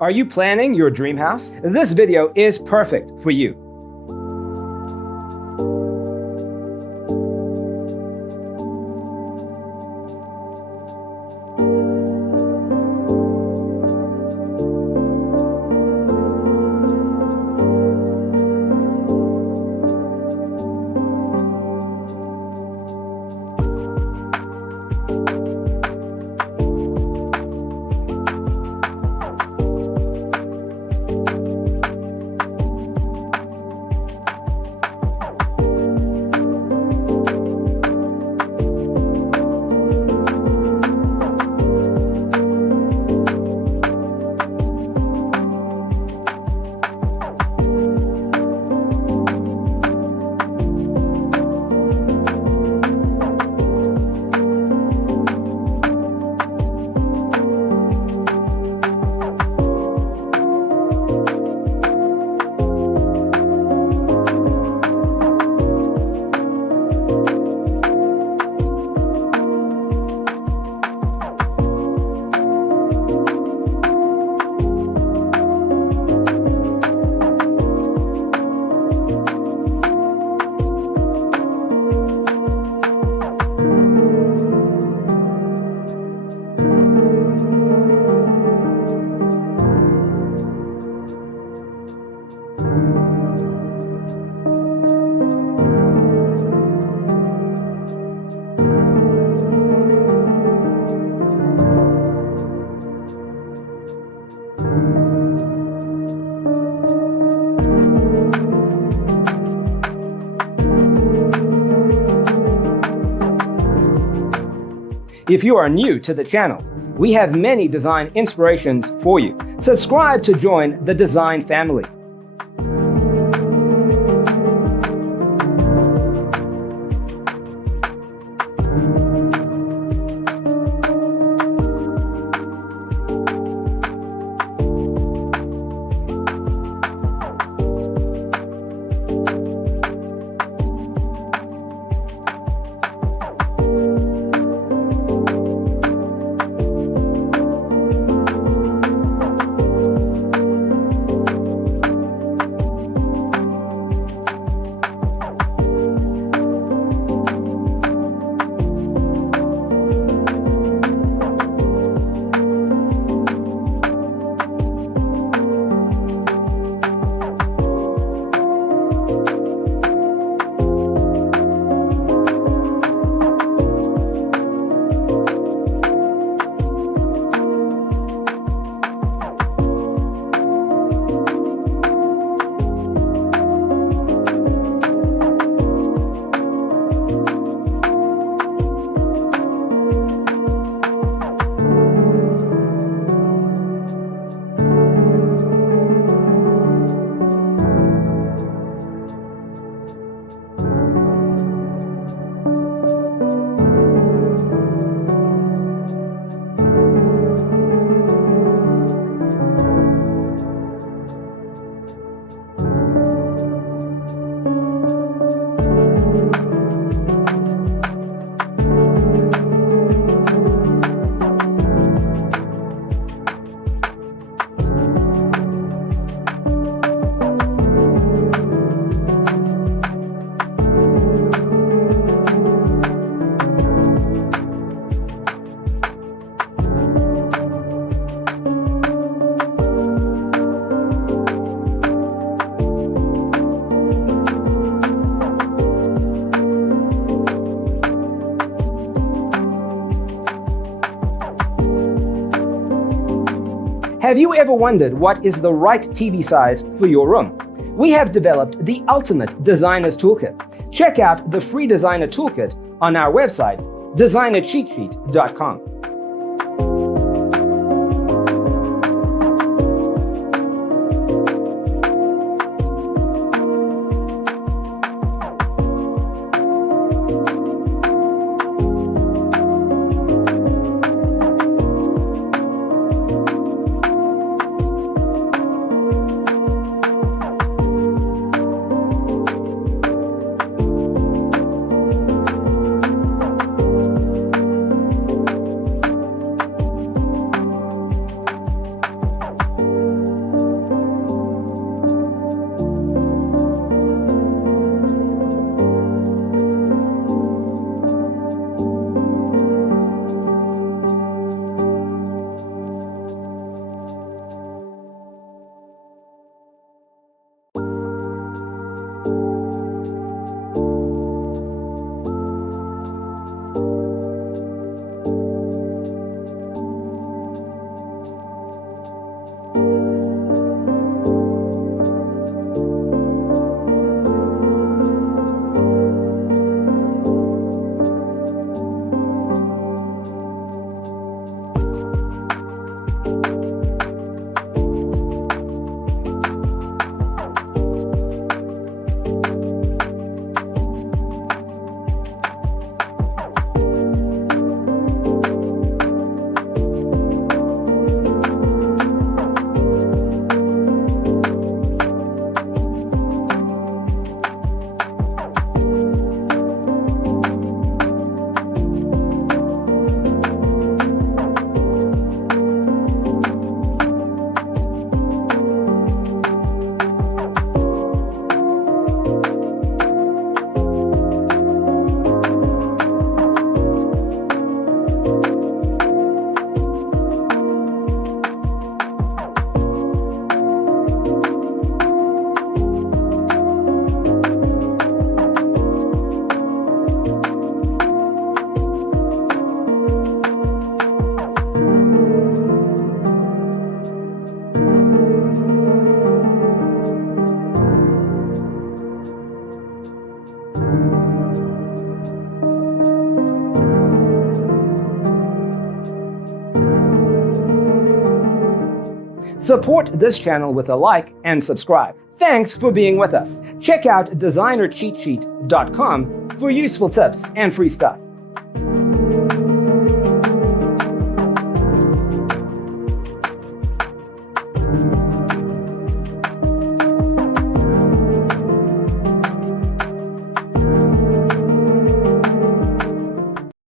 Are you planning your dream house? This video is perfect for you. If you are new to the channel, we have many design inspirations for you. Subscribe to join the design family. Have you ever wondered what is the right TV size for your room? We have developed the ultimate designer's toolkit. Check out the free designer toolkit on our website, designercheatsheet.com. Support this channel with a like and subscribe. Thanks for being with us. Check out designercheatsheet.com for useful tips and free stuff.